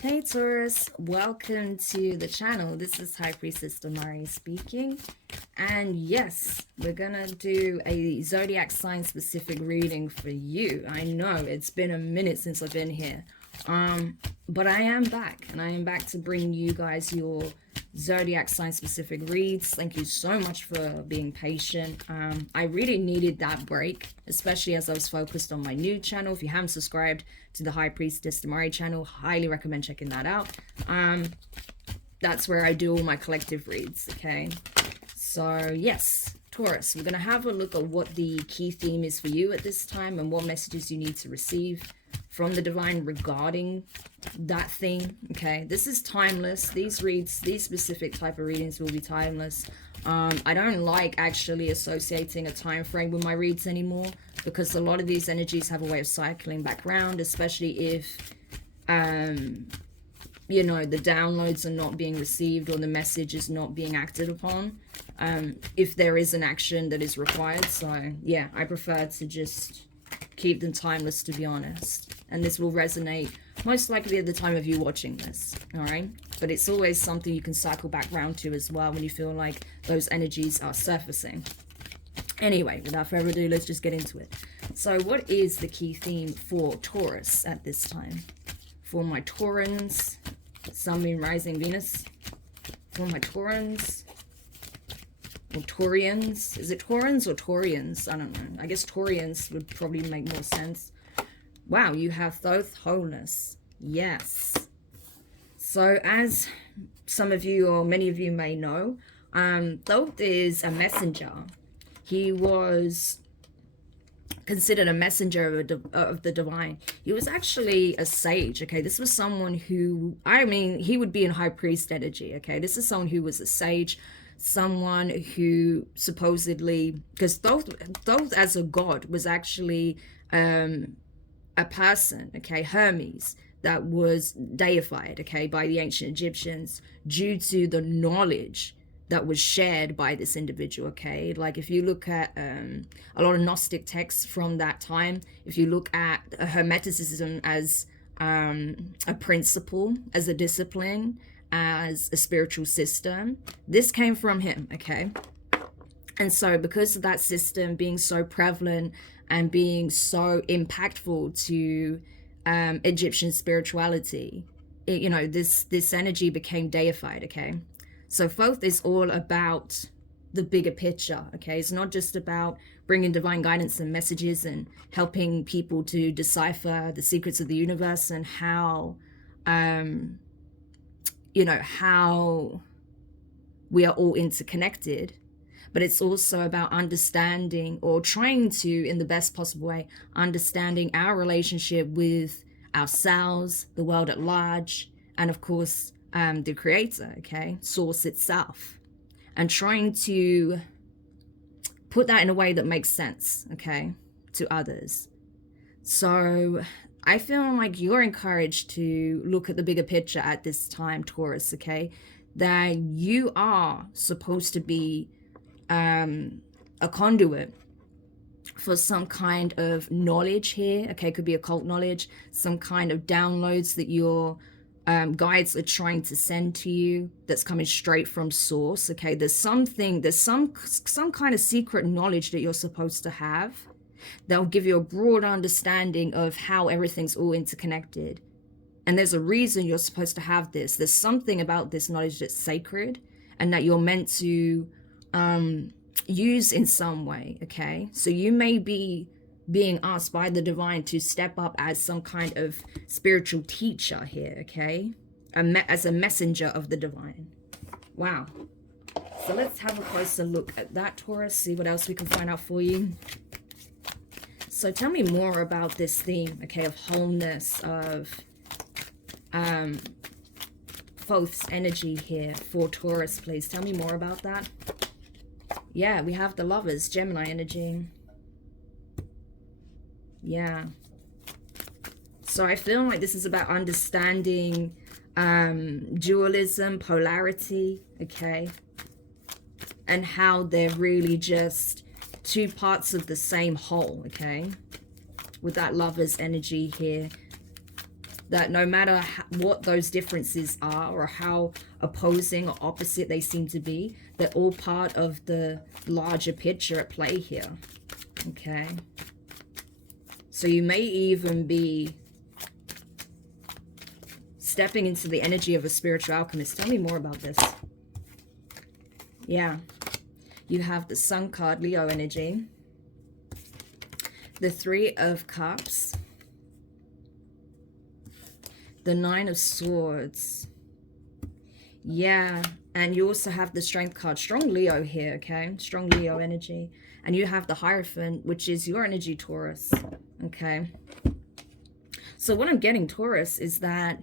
Hey Taurus, welcome to the channel. This is High Priestess Demari speaking. And yes, we're gonna do a zodiac sign specific reading for you. I know it's been a minute since I've been here. But I am back, and I am back to bring you guys your zodiac sign specific reads. Thank you so much for being patient. I really needed that break, especially as I was focused on my new channel. If you haven't subscribed to the High Priestess Demari channel, highly recommend checking that out. That's where I do all my collective reads, okay? So yes, Taurus, we're gonna have a look at what the key theme is for you at this time and what messages you need to receive from the divine regarding that theme. Okay, this is timeless. These reads, these specific type of readings will be timeless. I don't like actually associating a time frame with my reads anymore, because a lot of these energies have a way of cycling back around, especially if you know, the downloads are not being received or the message is not being acted upon, if there is an action that is required. So yeah, I prefer to just keep them timeless, to be honest. And this will resonate most likely at the time of you watching this, all right? But it's always something you can cycle back round to as well when you feel like those energies are surfacing. Anyway, without further ado, let's just get into it. So what is the key theme for Taurus at this time? For my Taurans, Sun, Moon, Rising, Venus. For my Taurans, or Taurians. Is it Taurans or Taurians? I don't know. I guess Taurians would probably make more sense. Wow, you have Thoth, wholeness. Yes. So as some of you or many of you may know, Thoth is a messenger. He was considered a messenger of the divine. He was actually a sage, okay? This was someone who, I mean, he would be in high priest energy, okay? This is someone who was a sage, someone who supposedly, because Thoth as a god was actually a person, okay, Hermes, that was deified, okay, by the ancient Egyptians due to the knowledge that was shared by this individual, okay? Like if you look at a lot of Gnostic texts from that time, if you look at Hermeticism as a principle, as a discipline, as a spiritual system, this came from him, okay? And so because of that system being so prevalent and being so impactful to Egyptian spirituality, it, you know, this energy became deified, okay? So Thoth is all about the bigger picture, okay? It's not just about bringing divine guidance and messages and helping people to decipher the secrets of the universe and how, you know, how we are all interconnected. But it's also about understanding, or trying to, in the best possible way, understanding our relationship with ourselves, the world at large, and of course, the creator, okay, source itself, and trying to put that in a way that makes sense, okay, to others. So I feel like you're encouraged to look at the bigger picture at this time, Taurus, okay, that you are supposed to be a conduit for some kind of knowledge here, okay? Could be occult knowledge, some kind of downloads that your guides are trying to send to you that's coming straight from source, okay? There's some kind of secret knowledge that you're supposed to have that will give you a broad understanding of how everything's all interconnected. And there's a reason you're supposed to have this. There's something about this knowledge that's sacred and that you're meant to use in some way, okay? So you may be being asked by the divine to step up as some kind of spiritual teacher here, okay? As a messenger of the divine. Wow. So let's have a closer look at that, Taurus, see what else we can find out for you. So tell me more about this theme, okay, of wholeness, of Thoth's energy here for Taurus, please. Tell me more about that. Yeah, we have the Lovers, Gemini energy. Yeah. So I feel like this is about understanding dualism, polarity, okay? And how they're really just two parts of the same whole, okay? With that Lovers energy here. that no matter what those differences are or how opposing or opposite they seem to be, they're all part of the larger picture at play here. Okay. So you may even be stepping into the energy of a spiritual alchemist. Tell me more about this. Yeah. You have the Sun card, Leo energy. The Three of Cups. The Nine of Swords. Yeah. And you also have the Strength card. Strong Leo here, okay? Strong Leo energy. And you have the Hierophant, which is your energy, Taurus. Okay. So what I'm getting, Taurus, is that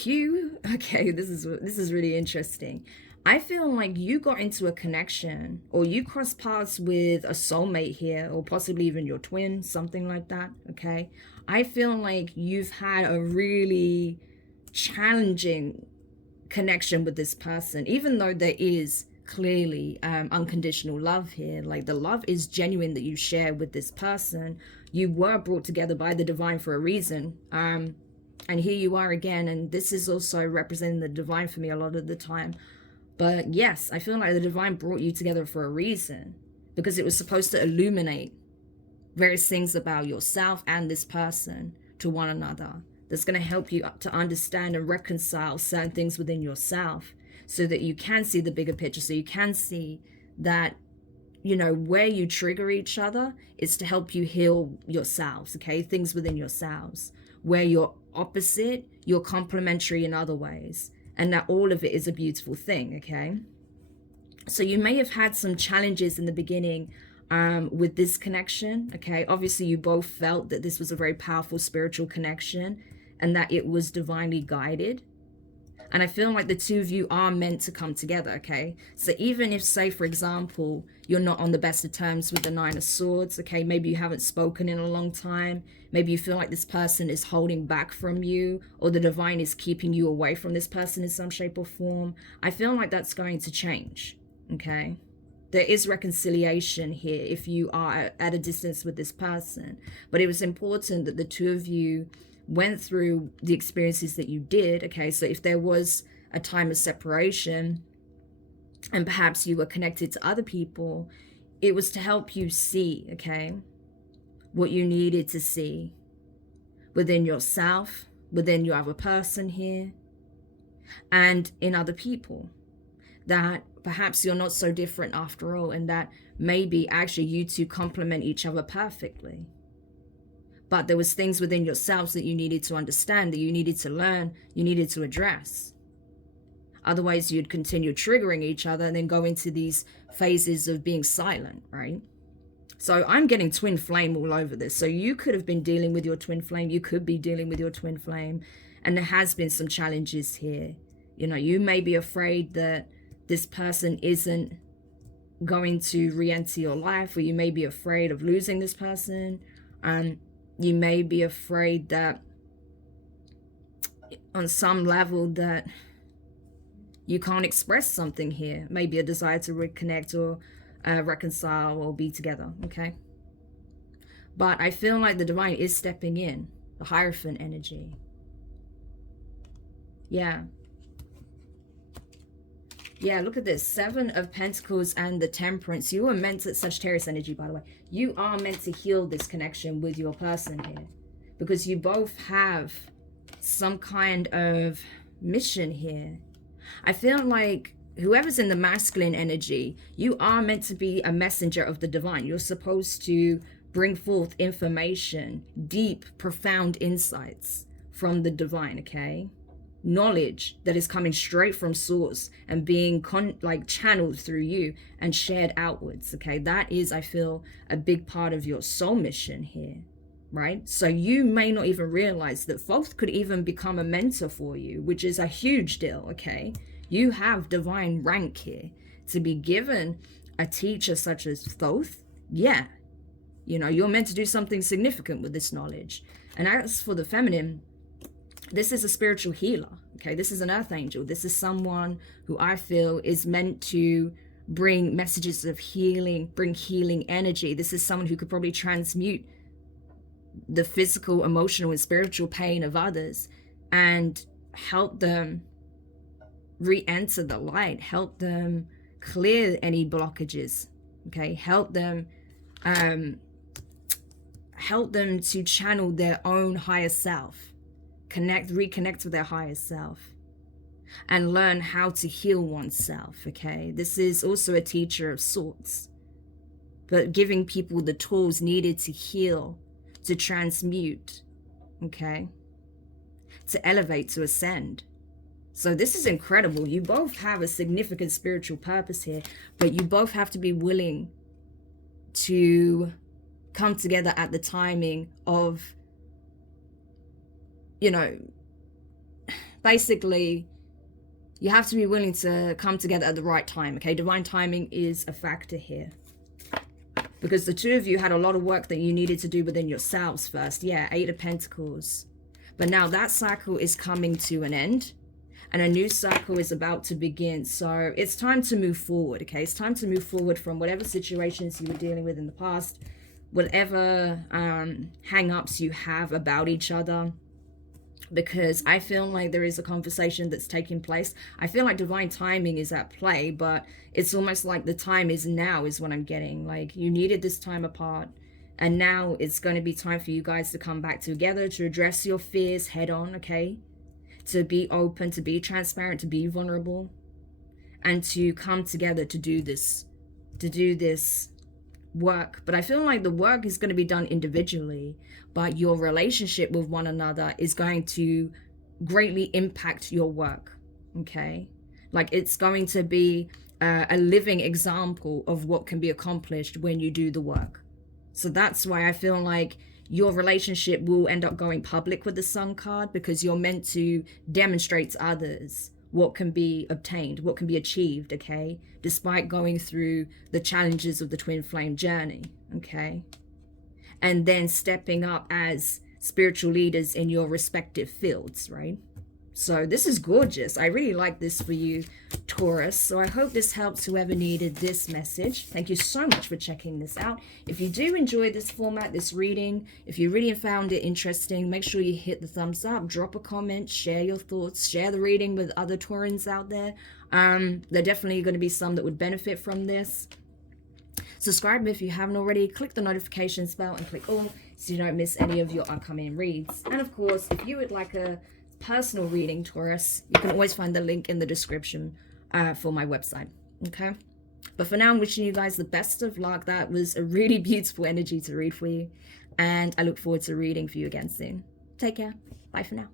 you... Okay, this is really interesting. I feel like you got into a connection, or you crossed paths with a soulmate here, or possibly even your twin, something like that, okay? I feel like you've had a really challenging connection with this person, even though there is clearly unconditional love here. Like, the love is genuine that you share with this person. You were brought together by the divine for a reason. And here you are again, and this is also representing the divine for me a lot of the time. But yes, I feel like the divine brought you together for a reason, because it was supposed to illuminate various things about yourself and this person to one another. That's going to help you to understand and reconcile certain things within yourself, so that you can see the bigger picture, so you can see that, you know, where you trigger each other is to help you heal yourselves, okay? Things within yourselves. Where you're opposite, you're complementary in other ways. And that all of it is a beautiful thing, okay? So you may have had some challenges in the beginning with this connection, okay? Obviously, you both felt that this was a very powerful spiritual connection and that it was divinely guided. And I feel like the two of you are meant to come together, okay? So even if, say, for example, you're not on the best of terms with the Nine of Swords, okay? Maybe you haven't spoken in a long time. Maybe you feel like this person is holding back from you, or the divine is keeping you away from this person in some shape or form. I feel like that's going to change, okay? There is reconciliation here if you are at a distance with this person. But it was important that the two of you went through the experiences that you did, okay? So if there was a time of separation and perhaps you were connected to other people, it was to help you see, okay, what you needed to see within yourself, within your other person here, and in other people. That perhaps you're not so different after all, and that maybe actually you two complement each other perfectly. But there was things within yourselves that you needed to understand, that you needed to learn, you needed to address. Otherwise, you'd continue triggering each other and then go into these phases of being silent, right? So I'm getting twin flame all over this. So you could have been dealing with your twin flame. You could be dealing with your twin flame. And there has been some challenges here. You know, you may be afraid that this person isn't going to re-enter your life, or you may be afraid of losing this person. You may be afraid that on some level that you can't express something here. Maybe a desire to reconnect or reconcile or be together, okay? But I feel like the divine is stepping in. The Hierophant energy. Yeah. Yeah, look at this. 7 of Pentacles and the Temperance. You are meant to, Sagittarius energy, by the way. You are meant to heal this connection with your person here. Because you both have some kind of mission here. I feel like whoever's in the masculine energy, you are meant to be a messenger of the divine. You're supposed to bring forth information, deep, profound insights from the divine, okay? Knowledge that is coming straight from source and being channeled through you and shared outwards, okay? That is, I feel, a big part of your soul mission here, right? So you may not even realize that Thoth could even become a mentor for you, which is a huge deal, okay? You have divine rank here. To be given a teacher such as Thoth, yeah, you know, you're meant to do something significant with this knowledge. And as for the feminine, this is a spiritual healer, okay? This is an earth angel. This is someone who I feel is meant to bring messages of healing, bring healing energy. This is someone who could probably transmute the physical, emotional, and spiritual pain of others and help them re-enter the light, help them clear any blockages, okay? Help them to channel their own higher self, reconnect with their higher self, and learn how to heal oneself, okay? This is also a teacher of sorts, but giving people the tools needed to heal, to transmute, okay? To elevate, to ascend. So this is incredible. You both have a significant spiritual purpose here, but you both have to be willing to come together at the timing of, you know, basically, you have to be willing to come together at the right time, okay? Divine timing is a factor here. Because the two of you had a lot of work that you needed to do within yourselves first. Yeah, 8 of Pentacles. But now that cycle is coming to an end, and a new cycle is about to begin. So it's time to move forward, okay? It's time to move forward from whatever situations you were dealing with in the past, whatever hang-ups you have about each other. Because I feel like there is a conversation that's taking place. I feel like divine timing is at play, but it's almost like the time is now is what I'm getting. Like, you needed this time apart, and now it's going to be time for you guys to come back together, to address your fears head on, okay? To be open, to be transparent, to be vulnerable, and to come together to do this work. But I feel like the work is going to be done individually, but your relationship with one another is going to greatly impact your work, okay? Like, it's going to be a living example of what can be accomplished when you do the work. So that's why I feel like your relationship will end up going public with the Sun card, because you're meant to demonstrate to others what can be obtained, what can be achieved, okay? Despite going through the challenges of the twin flame journey, okay? And then stepping up as spiritual leaders in your respective fields, right? So this is gorgeous. I really like this for you, Taurus. So I hope this helps whoever needed this message. Thank you so much for checking this out. If you do enjoy this format, this reading, if you really found it interesting, make sure you hit the thumbs up, drop a comment, share your thoughts, share the reading with other Taurans out there. There are definitely going to be some that would benefit from this. Subscribe if you haven't already. Click the notifications bell and click all so you don't miss any of your upcoming reads. And of course, if you would like a personal reading, Taurus, you can always find the link in the description for my website, okay? But for now, I'm wishing you guys the best of luck. That was a really beautiful energy to read for you, and I look forward to reading for you again soon. Take care. Bye for now.